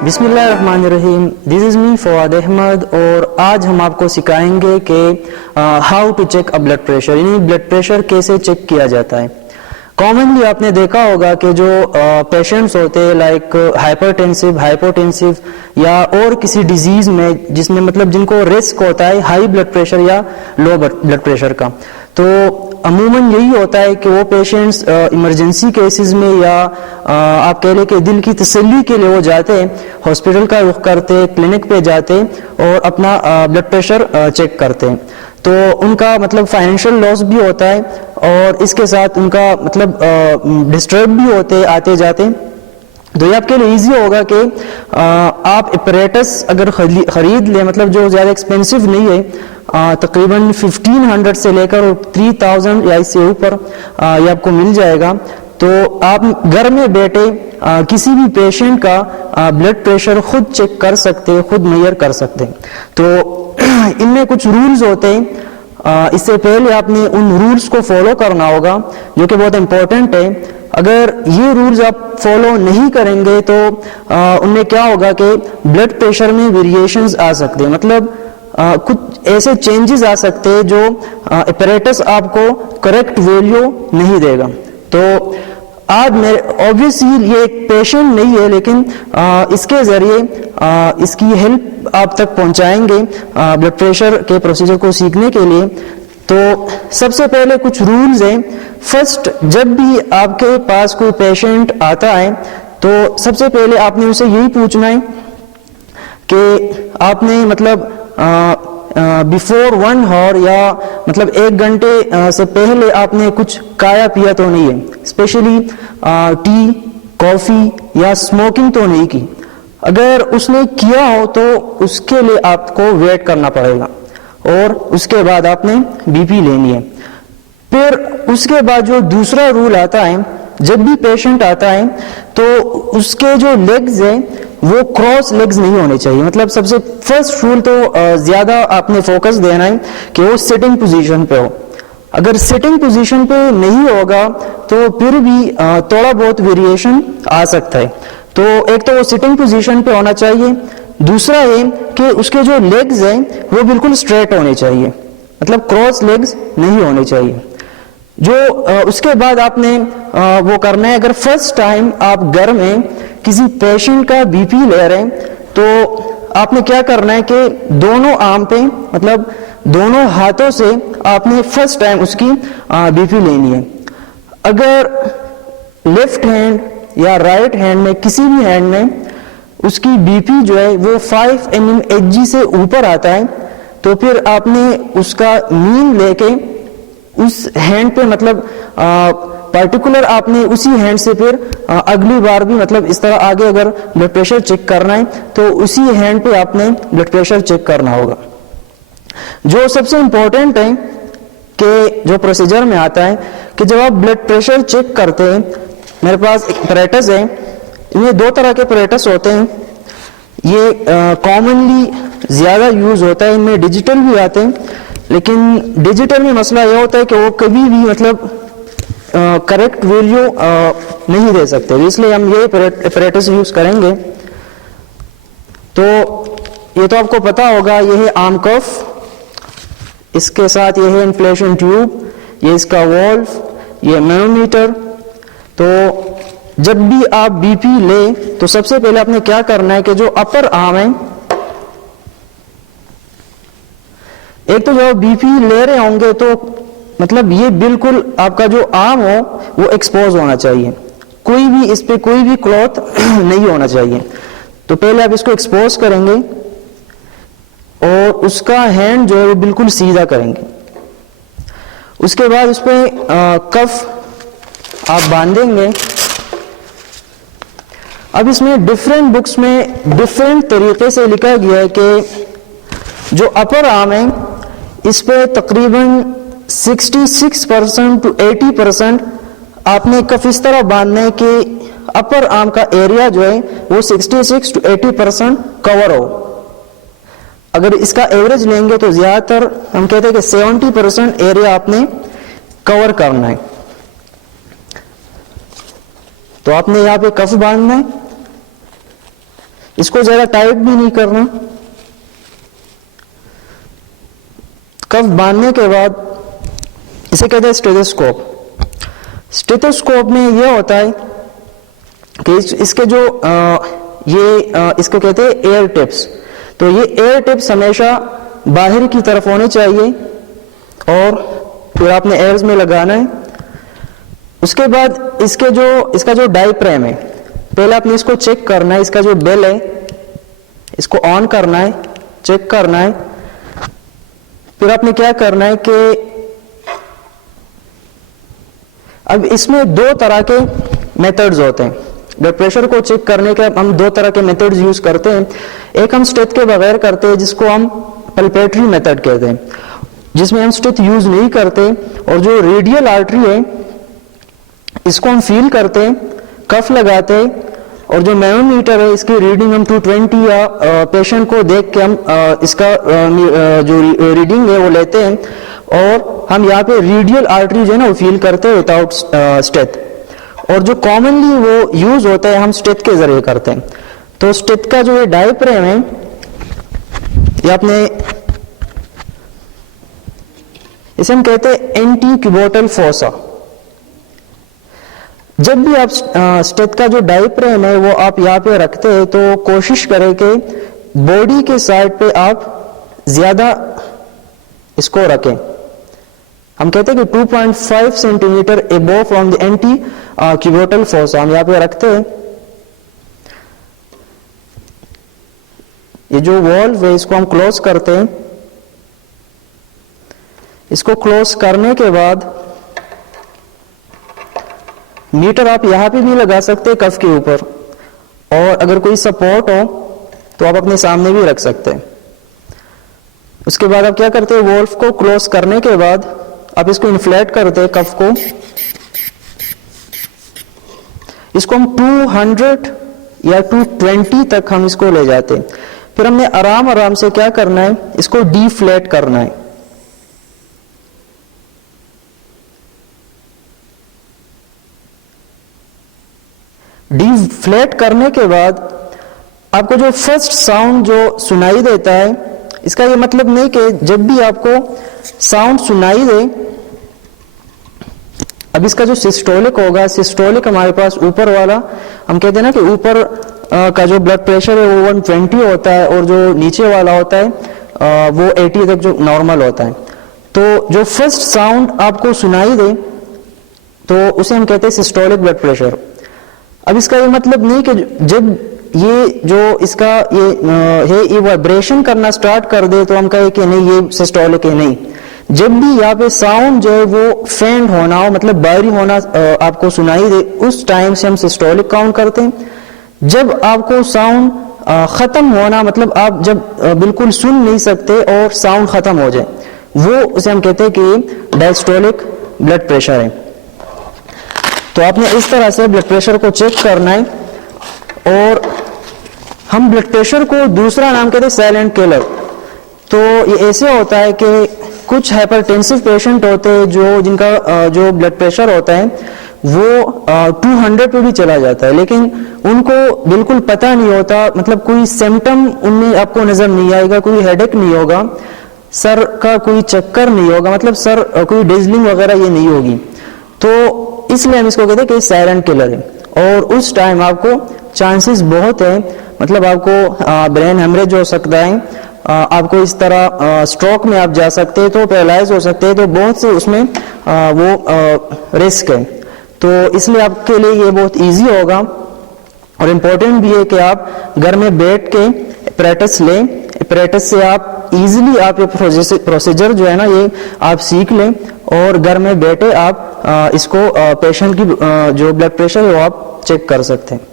बिस्मिल्लाहिर्रहमानिर्रहीम। This is me Fawad Ahmed और आज हम आपको सिखाएंगे कि how to check a blood pressure, यानी ब्लड प्रेशर कैसे चेक किया जाता है। कॉमनली आपने देखा होगा कि जो पेशेंट्स होते हैं लाइक हाइपरटेंसिव, हाइपोटेंसिव या और किसी डिजीज में जिसमें मतलब जिनको रिस्क होता है हाई ब्लड प्रेशर या लो ब्लड प्रेशर का, तो अमूमन यही होता है कि वो पेशेंट्स इमरजेंसी केसेस में या आप कह लें कि दिल की तसल्ली के लिए वो जाते हैं, हॉस्पिटल का रुख करते हैं, क्लिनिक पे जाते हैं और अपना ब्लड प्रेशर चेक करते हैं। तो उनका मतलब फाइनेंशियल लॉस भी होता है और इसके साथ उनका मतलब डिस्टर्ब भी होते हैं आते जाते। तो ये आपके लिए ईजी होगा कि आप अपरेटस अगर खरीद लें, मतलब जो ज़्यादा एक्सपेंसिव नहीं है, तकरीबन 1500 से लेकर 3000 या इससे ऊपर ये आपको मिल जाएगा। तो आप घर में बैठे किसी भी पेशेंट का ब्लड प्रेशर खुद चेक कर सकते हैं, खुद मेजर कर सकते हैं। तो इनमें कुछ रूल्स होते हैं, इससे पहले आपने उन रूल्स को फॉलो करना होगा जो कि बहुत इंपॉर्टेंट है। अगर ये रूल्स आप फॉलो नहीं करेंगे तो उनमें क्या होगा कि ब्लड प्रेशर में वेरिएशंस आ सकते हैं, मतलब कुछ ऐसे चेंजेस आ सकते हैं जो अपरेटस आपको करेक्ट वैल्यू नहीं देगा। तो आज मेरे ऑब्वियसली ये एक पेशेंट नहीं है, लेकिन इसके ज़रिए इसकी हेल्प आप तक पहुंचाएंगे ब्लड प्रेशर के प्रोसीजर को सीखने के लिए। तो सबसे पहले कुछ रूल्स हैं। फर्स्ट, जब भी आपके पास कोई पेशेंट आता है तो सबसे पहले आपने उसे यही पूछना है कि आपने मतलब बिफोर 1 आवर या मतलब 1 घंटे से पहले आपने कुछ खाया पिया तो नहीं है, स्पेशली टी, कॉफ़ी या स्मोकिंग तो नहीं की। अगर उसने किया हो तो उसके लिए आपको वेट करना पड़ेगा और उसके बाद आपने बीपी लेनी है। फिर उसके बाद जो दूसरा रूल आता है, जब भी पेशेंट आता है तो उसके जो लेग्स हैं वो क्रॉस लेग्स नहीं होने चाहिए। मतलब सबसे फर्स्ट रूल तो ज्यादा आपने फोकस देना है कि वो सिटिंग पोजीशन पे हो। अगर सिटिंग पोजीशन पे नहीं होगा तो फिर भी थोड़ा बहुत वेरिएशन आ सकता है। तो एक तो वो सिटिंग पोजीशन पे होना चाहिए, दूसरा है कि उसके जो लेग्स हैं वो बिल्कुल स्ट्रेट होने चाहिए, मतलब क्रॉस लेग्स नहीं होने चाहिए। जो उसके बाद आपने वो करना है, अगर फर्स्ट टाइम आप घर में किसी पेशेंट का बीपी ले रहे हैं तो आपने क्या करना है कि दोनों आर्म पे मतलब दोनों हाथों से आपने फर्स्ट टाइम उसकी बीपी लेनी है। अगर लेफ्ट हैंड या राइट हैंड में किसी भी हैंड में उसकी बीपी जो है वो 5 mmHg से ऊपर आता है तो फिर आपने उसका मीन लेके उस हैंड पे मतलब पर्टिकुलर आपने उसी हैंड से फिर अगली बार भी मतलब इस तरह आगे अगर ब्लड प्रेशर चेक करना है तो उसी हैंड पे आपने ब्लड प्रेशर चेक करना होगा। जो सबसे इंपॉर्टेंट है कि जो प्रोसीजर में आता है कि जब आप ब्लड प्रेशर चेक करते हैं, मेरे पास एक अपरेटस है। इनमें 2 तरह के अपरेटस होते हैं। ये कॉमनली ज़्यादा यूज़ होता है, इनमें डिजिटल भी आते हैं, लेकिन डिजिटल में मसला यह होता है कि वो कभी भी मतलब करेक्ट वैल्यू नहीं दे सकते, इसलिए हम ये अपरेटस यूज करेंगे। तो ये तो आपको पता होगा, ये है आर्म कफ, इसके साथ ये है इन्फ्लेशन ट्यूब, ये इसका वॉल्व, ये मैनोमीटर। तो जब भी आप बीपी ले तो सबसे पहले आपने क्या करना है कि जो अपर आर्म है, एक तो जब बीपी ले रहे होंगे तो मतलब ये बिल्कुल आपका जो आर्म हो वो एक्सपोज होना चाहिए, कोई भी इस पे कोई भी क्लॉथ नहीं होना चाहिए। तो पहले आप इसको एक्सपोज करेंगे और उसका हैंड जो है वो बिल्कुल सीधा करेंगे। उसके बाद उस पे कफ आप बांधेंगे। अब इसमें डिफरेंट बुक्स में डिफरेंट तरीके से लिखा गया है कि जो अपर आर्म है इस पे तकरीबन 66% to 80% आपने कफ इस तरह बांधना है कि अपर आर्म का एरिया जो है वो 66 to 80% कवर हो। अगर इसका एवरेज लेंगे तो ज्यादातर हम कहते हैं कि 70% एरिया आपने कवर करना है। तो आपने यहाँ पे कफ बांधना है, इसको ज़्यादा टाइट भी नहीं करना। कफ बांधने के बाद इसे कहते हैं स्टेथोस्कोप। स्टेथोस्कोप में यह होता है कि इसके जो इसको कहते हैं एयर टिप्स। तो ये एयर टिप्स हमेशा बाहर की तरफ होने चाहिए और फिर आपने एयर्स में लगाना है। उसके बाद इसका जो डायफ्राम है, पहले आपने इसको चेक करना है। इसका जो बेल है इसको ऑन करना है, चेक करना है। फिर आपने क्या करना है कि अब इसमें दो तरह के मेथड्स होते हैं। ब्लड प्रेशर को चेक करने के हम दो तरह के मेथड्स यूज करते हैं। एक हम स्टेथ के बगैर करते हैं, जिसको हम पल्पेटरी मेथड कहते हैं, जिसमें हम स्टेथ यूज नहीं करते और जो रेडियल आर्टरी है इसको हम फील करते हैं, कफ लगाते हैं और जो मैनोमीटर है इसकी रीडिंग हम 220 या पेशेंट को देख के हम इसका जो रीडिंग है वो लेते हैं और हम यहाँ पे रेडियल आर्टरी जो है ना वो फील करते हैं विदाउट स्टेथ। और जो कॉमनली वो यूज होता है हम स्टेथ के जरिए करते हैं। तो स्टेथ का जो ये डायफ्राम है ये आपने इसे हम कहते हैं एंटी क्यूबोटल फोसा। जब भी आप स्टेथ का जो डायफ्राम है वो आप यहाँ पे रखते हैं तो कोशिश करें कि बॉडी के साइड पे आप ज्यादा इसको रखें। हम कहते हैं कि 2.5 centimetre above from the antecubital fossa हम यहाँ पे रखते हैं। ये जो वॉल्व है इसको हम क्लोज करते हैं। इसको क्लोज करने के बाद मीटर आप यहां पे भी लगा सकते हैं कफ के ऊपर, और अगर कोई सपोर्ट हो तो आप अपने सामने भी रख सकते हैं। उसके बाद आप क्या करते हैं, वॉल्व को क्लोज करने के बाद आप इसको इन्फ्लेट करते हैं कफ को। इसको हम 200 या 220 तक हम इसको ले जाते हैं। फिर हमने आराम आराम से क्या करना है, इसको डीफ्लेट करना है। डीफ्लेट करने के बाद आपको जो फर्स्ट साउंड जो सुनाई देता है, इसका ये मतलब नहीं कि जब भी आपको साउंड सुनाई दे, अब इसका जो सिस्टोलिक होगा, सिस्टोलिक हमारे पास ऊपर वाला, हम कहते हैं ना कि ऊपर का जो ब्लड प्रेशर है वो 120 होता है और जो नीचे वाला होता है वो 80 तक जो नॉर्मल होता है। तो जो फर्स्ट साउंड आपको सुनाई दे तो उसे हम कहते हैं सिस्टोलिक ब्लड प्रेशर। अब इसका ये मतलब नहीं कि जब ये जो इसका ये वाइब्रेशन करना स्टार्ट कर दे तो हम कहें कि नहीं ये सिस्टोलिक है। नहीं, जब भी यहाँ पे साउंड जो है वो फेंट होना हो, मतलब बाहरी होना आपको सुनाई दे, उस टाइम से हम सिस्टोलिक काउंट करते हैं। जब आपको साउंड खत्म होना, मतलब आप जब बिल्कुल सुन नहीं सकते और साउंड खत्म हो जाए, वो उसे हम कहते हैं कि डायस्टोलिक ब्लड प्रेशर है। तो आपने इस तरह से ब्लड प्रेशर को चेक करना है। और हम ब्लड प्रेशर को दूसरा नाम कहते हैं साइलेंट किलर। तो ये ऐसे होता है कि कुछ हाइपरटेंसिव पेशेंट होते हैं जो जिनका जो ब्लड प्रेशर होता है वो 200 पे भी चला जाता है, लेकिन उनको बिल्कुल पता नहीं होता, मतलब कोई सिम्टम उनमें आपको नजर नहीं आएगा, कोई हेडेक नहीं होगा, सर का कोई चक्कर नहीं होगा, मतलब सर कोई डिजलिंग वगैरह ये नहीं होगी। तो इसलिए हम इसको कहते हैं कि साइलेंट किलर है। और उस टाइम आपको चांसेस बहुत है, मतलब आपको ब्रेन हेमरेज हो सकता है, आपको इस तरह स्ट्रोक में आप जा सकते हैं, तो पैरालाइज हो सकते हैं, तो बहुत से उसमें वो रिस्क है। तो इसलिए आपके लिए ये बहुत इजी होगा। और इम्पोर्टेंट भी है कि आप घर में बैठ के अपरेटस लें, अपरेटस से आप इजीली आप ये प्रोसीजर जो है ना ये आप सीख लें और घर में बैठे आप इसको पेशेंट की जो ब्लड प्रेशर है वो आप चेक कर सकते हैं।